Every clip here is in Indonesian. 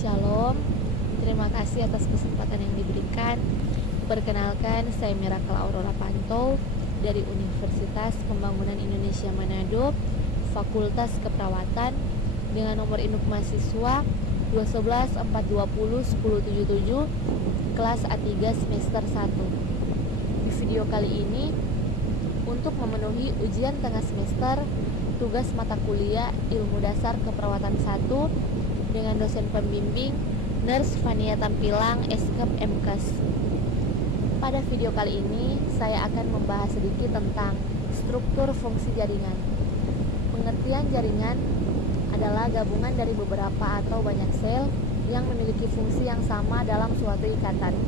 Shalom, terima kasih atas kesempatan yang diberikan. Perkenalkan, saya Miracle Aurora Panto dari Universitas Pembangunan Indonesia Manado, Fakultas Keperawatan, dengan nomor induk mahasiswa 211 420 1077, kelas A3 semester 1. Di video kali ini, untuk memenuhi ujian tengah semester, tugas mata kuliah Ilmu Dasar Keperawatan 1 dengan dosen pembimbing Nurse Fania Tampilang, Eskep MKes. Pada video kali ini, saya akan membahas sedikit tentang struktur fungsi jaringan. Pengertian jaringan adalah gabungan dari beberapa atau banyak sel yang memiliki fungsi yang sama dalam suatu ikatan.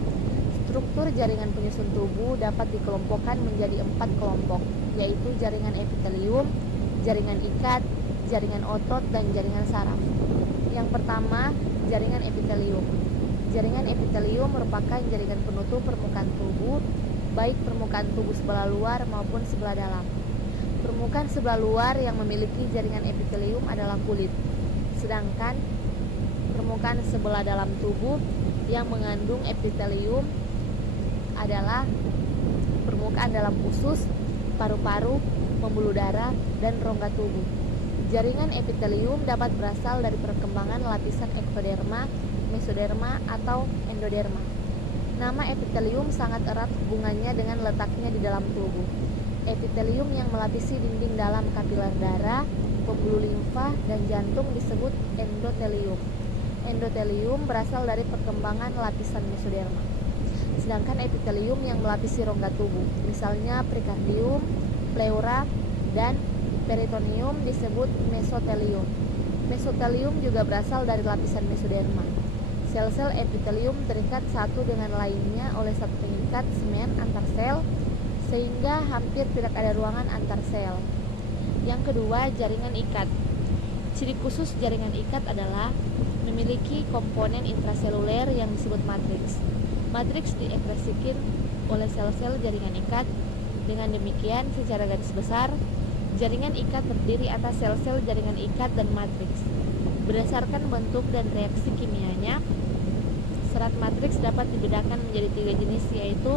Struktur jaringan penyusun tubuh dapat dikelompokkan menjadi 4 kelompok, yaitu jaringan epitelium, jaringan ikat, jaringan otot, dan jaringan saraf. Yang pertama, jaringan epitelium. Jaringan epitelium merupakan jaringan penutup permukaan tubuh, baik permukaan tubuh sebelah luar maupun sebelah dalam. Permukaan sebelah luar yang memiliki jaringan epitelium adalah kulit, sedangkan permukaan sebelah dalam tubuh yang mengandung epitelium adalah permukaan dalam usus, paru-paru, pembuluh darah, dan rongga tubuh. Jaringan epitelium dapat berasal dari perkembangan lapisan ektoderma, mesoderma, atau endoderma. Nama epitelium sangat erat hubungannya dengan letaknya di dalam tubuh. Epitelium yang melapisi dinding dalam kapiler darah, pembuluh limfa, dan jantung disebut endotelium. Endotelium berasal dari perkembangan lapisan mesoderma. Sedangkan epitelium yang melapisi rongga tubuh, misalnya perikardium, pleura, dan peritoneum disebut mesotelium. Mesotelium juga berasal dari lapisan mesoderma. Sel-sel epitelium terikat satu dengan lainnya oleh satu pengikat semen antar sel, sehingga hampir tidak ada ruangan antar sel. Yang kedua, jaringan ikat. Ciri khusus jaringan ikat adalah memiliki komponen intraseluler yang disebut matriks. Matriks diekspresikan oleh sel-sel jaringan ikat. Dengan demikian, secara garis besar, jaringan ikat terdiri atas sel-sel jaringan ikat dan matriks. Berdasarkan bentuk dan reaksi kimianya, serat matriks dapat dibedakan menjadi 3 jenis, yaitu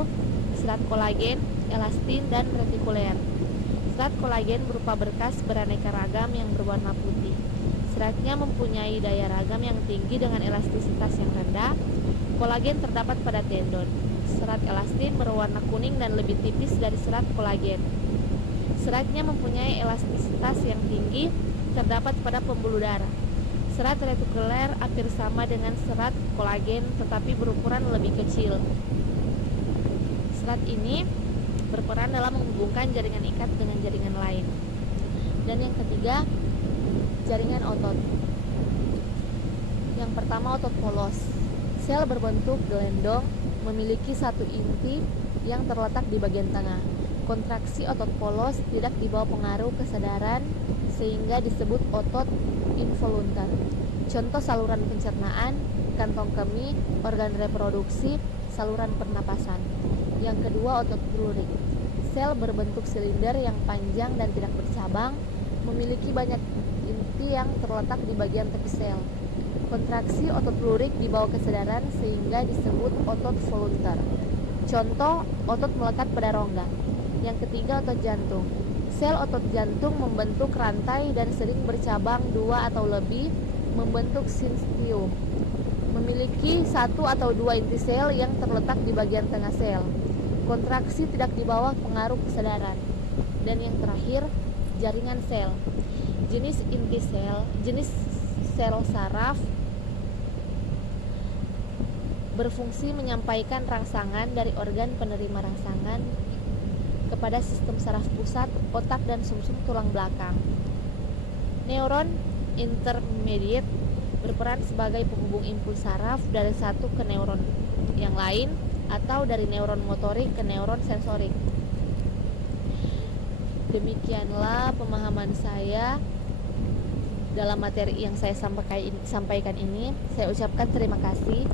serat kolagen, elastin, dan retikuler. Serat kolagen berupa berkas beraneka ragam yang berwarna putih. Seratnya mempunyai daya ragam yang tinggi dengan elastisitas yang rendah. Kolagen terdapat pada tendon. Serat elastin berwarna kuning dan lebih tipis dari serat kolagen. Seratnya mempunyai elastisitas yang tinggi, terdapat pada pembuluh darah. Serat retikuler hampir sama dengan serat kolagen tetapi berukuran lebih kecil. Serat ini berperan dalam menghubungkan jaringan ikat dengan jaringan lain. Dan yang ketiga, jaringan otot. Yang pertama, otot polos. Sel berbentuk gelendong memiliki satu inti yang terletak di bagian tengah. Kontraksi otot polos tidak dibawa pengaruh kesadaran sehingga disebut otot involuntar. Contoh saluran pencernaan, kantong kemih, organ reproduksi, saluran pernapasan. Yang kedua, otot lurik. Sel berbentuk silinder yang panjang dan tidak bercabang, memiliki banyak inti yang terletak di bagian tepi sel. Kontraksi otot lurik dibawa kesadaran sehingga disebut otot voluntar. Contoh, otot melekat pada rongga. Yang ketiga, otot jantung. Sel otot jantung membentuk rantai dan sering bercabang 2 atau lebih, membentuk syncytium. Memiliki 1 atau 2 inti sel yang terletak di bagian tengah sel. Kontraksi tidak di bawah pengaruh kesadaran. Dan yang terakhir, jaringan sel. Jenis inti sel, jenis sel saraf berfungsi menyampaikan rangsangan dari organ penerima rangsangan kepada sistem saraf pusat, otak, dan sumsum tulang belakang. Neuron intermediate berperan sebagai penghubung impuls saraf dari satu ke neuron yang lain atau dari neuron motorik ke neuron sensorik. Demikianlah pemahaman saya dalam materi yang saya sampaikan ini. Saya ucapkan terima kasih.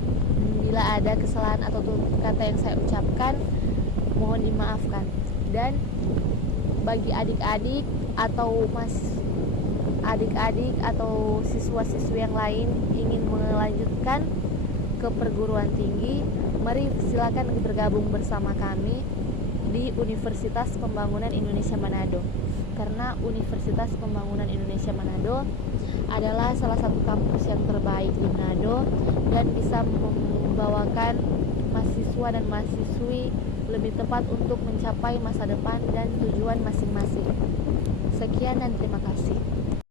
Bila ada kesalahan atau kata yang saya ucapkan, mohon dimaafkan. Dan bagi adik-adik atau adik-adik atau siswa-siswi yang lain ingin melanjutkan ke perguruan tinggi, mari silakan bergabung bersama kami di Universitas Pembangunan Indonesia Manado. Karena Universitas Pembangunan Indonesia Manado adalah salah satu kampus yang terbaik di Manado dan bisa membawakan mahasiswa dan mahasiswi lebih tepat untuk mencapai masa depan dan tujuan masing-masing. Sekian dan terima kasih.